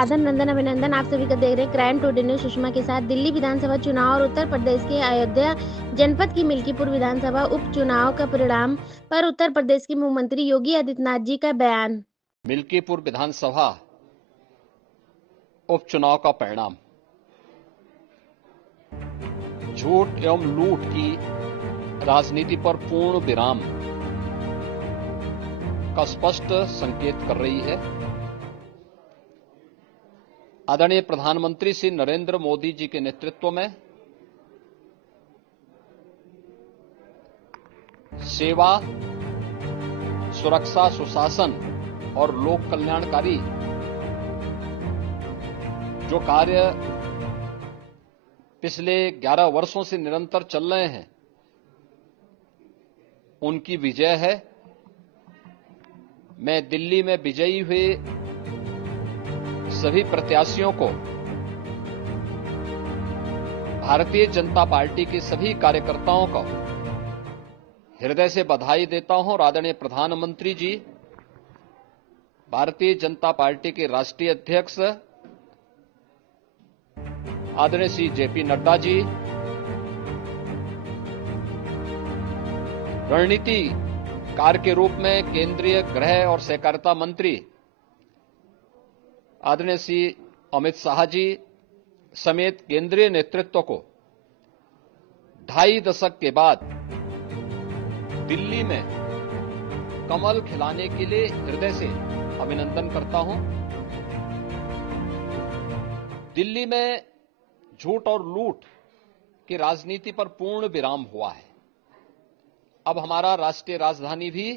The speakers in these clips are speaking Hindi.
राधा नंदन अभिनंदन। आप सभी का देख रहे हैं क्राइम टुडे न्यूज सुषमा के साथ। दिल्ली विधानसभा चुनाव और उत्तर प्रदेश के अयोध्या जनपद की मिल्कीपुर विधानसभा उपचुनाव का परिणाम पर उत्तर प्रदेश के मुख्यमंत्री योगी आदित्यनाथ जी का बयान। मिल्कीपुर विधानसभा उपचुनाव का परिणाम झूठ एवं लूट की राजनीति पर पूर्ण विराम का स्पष्ट संकेत कर रही है। आदरणीय प्रधानमंत्री श्री नरेंद्र मोदी जी के नेतृत्व में सेवा, सुरक्षा, सुशासन और लोक कल्याणकारी जो कार्य पिछले 11 वर्षों से निरंतर चल रहे हैं, उनकी विजय है। मैं दिल्ली में विजयी हुए सभी प्रत्याशियों को, भारतीय जनता पार्टी के सभी कार्यकर्ताओं को हृदय से बधाई देता हूं और आदरणीय प्रधानमंत्री जी, भारतीय जनता पार्टी के राष्ट्रीय अध्यक्ष आदरणीय श्री जेपी नड्डा जी, रणनीतिकार के रूप में केंद्रीय गृह और सहकारिता मंत्री आदरणीय श्री अमित शाह जी समेत केंद्रीय नेतृत्व को 2.5 दशक के बाद दिल्ली में कमल खिलाने के लिए हृदय से अभिनंदन करता हूं। दिल्ली में झूठ और लूट की राजनीति पर पूर्ण विराम हुआ है। अब हमारा राष्ट्रीय राजधानी भी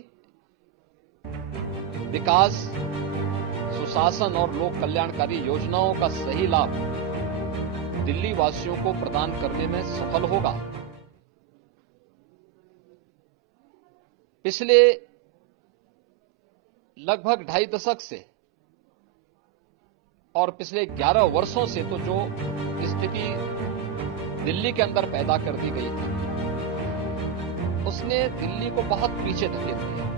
विकास, सुशासन और लोक कल्याणकारी योजनाओं का सही लाभ दिल्ली वासियों को प्रदान करने में सफल होगा। पिछले लगभग 2.5 दशक से और पिछले 11 वर्षों से तो जो स्थिति दिल्ली के अंदर पैदा कर दी गई थी, उसने दिल्ली को बहुत पीछे धकेल दिया,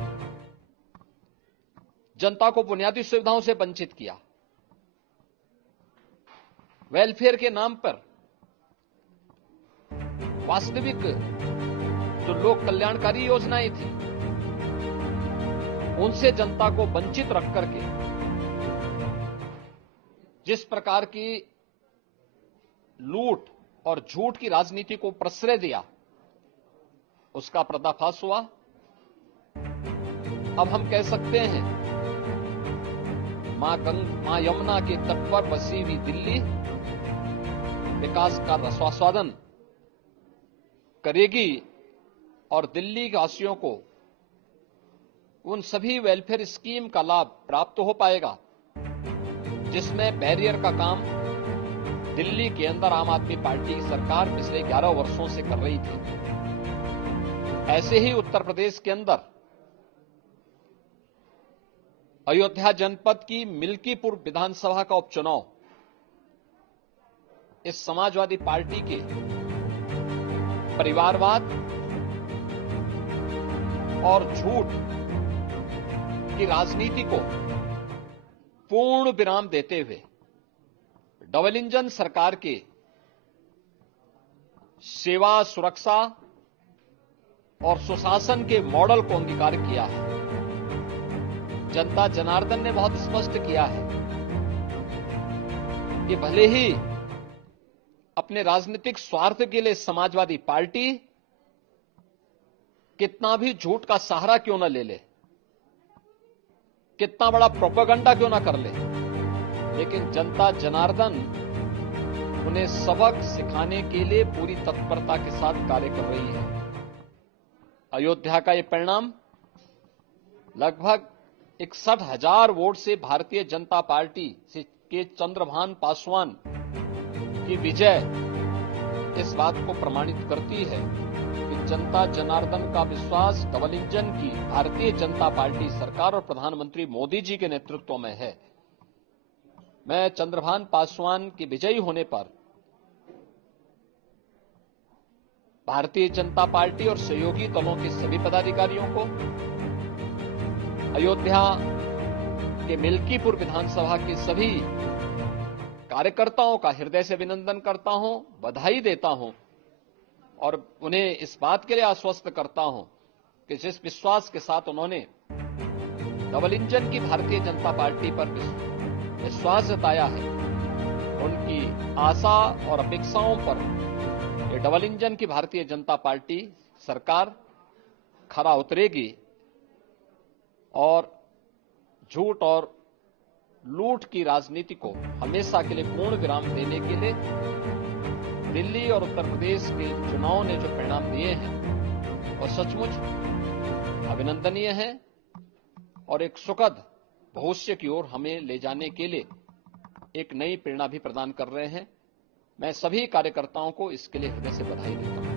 जनता को बुनियादी सुविधाओं से वंचित किया। वेलफेयर के नाम पर वास्तविक जो लोक कल्याणकारी योजनाएं थी, उनसे जनता को वंचित रख करके जिस प्रकार की लूट और झूठ की राजनीति को प्रश्रय दिया, उसका पर्दाफाश हुआ। अब हम कह सकते हैं मां यमुना के तट पर बसी हुई दिल्ली विकास का रसास्वादन करेगी और दिल्ली वासियों को उन सभी वेलफेयर स्कीम का लाभ प्राप्त हो पाएगा जिसमें बैरियर का काम दिल्ली के अंदर आम आदमी पार्टी की सरकार पिछले 11 वर्षों से कर रही थी। ऐसे ही उत्तर प्रदेश के अंदर अयोध्या जनपद की मिल्कीपुर विधानसभा का उपचुनाव इस समाजवादी पार्टी के परिवारवाद और झूठ की राजनीति को पूर्ण विराम देते हुए डबल इंजन सरकार के सेवा, सुरक्षा और सुशासन के मॉडल को अंगीकार किया है। जनता जनार्दन ने बहुत स्पष्ट किया है कि भले ही अपने राजनीतिक स्वार्थ के लिए समाजवादी पार्टी कितना भी झूठ का सहारा क्यों न ले ले, कितना बड़ा प्रोपेगेंडा क्यों ना कर ले, लेकिन जनता जनार्दन उन्हें सबक सिखाने के लिए पूरी तत्परता के साथ कार्य कर रही है। अयोध्या का ये परिणाम लगभग 61,000 वोट से भारतीय जनता पार्टी के चंद्रभान पासवान की विजय इस बात को प्रमाणित करती है कि जनता जनार्दन का विश्वास डबल इंजन की भारतीय जनता पार्टी सरकार और प्रधानमंत्री मोदी जी के नेतृत्व में है। मैं चंद्रभान पासवान के विजयी होने पर भारतीय जनता पार्टी और सहयोगी दलों के सभी पदाधिकारियों को, अयोध्या कि मिल्कीपुर विधानसभा के सभी कार्यकर्ताओं का हृदय से अभिनंदन करता हूं, बधाई देता हूं और उन्हें इस बात के लिए आश्वस्त करता हूं कि जिस विश्वास के साथ उन्होंने डबल इंजन की भारतीय जनता पार्टी पर विश्वास जताया है, उनकी आशा और अपेक्षाओं पर ये डबल इंजन की भारतीय जनता पार्टी सरकार खरा उतरेगी और झूठ और लूट की राजनीति को हमेशा के लिए पूर्ण विराम देने के लिए दिल्ली और उत्तर प्रदेश के चुनाव ने जो परिणाम दिए हैं वो सचमुच अभिनंदनीय है और एक सुखद भविष्य की ओर हमें ले जाने के लिए एक नई प्रेरणा भी प्रदान कर रहे हैं। मैं सभी कार्यकर्ताओं को इसके लिए हृदय से बधाई देता हूं।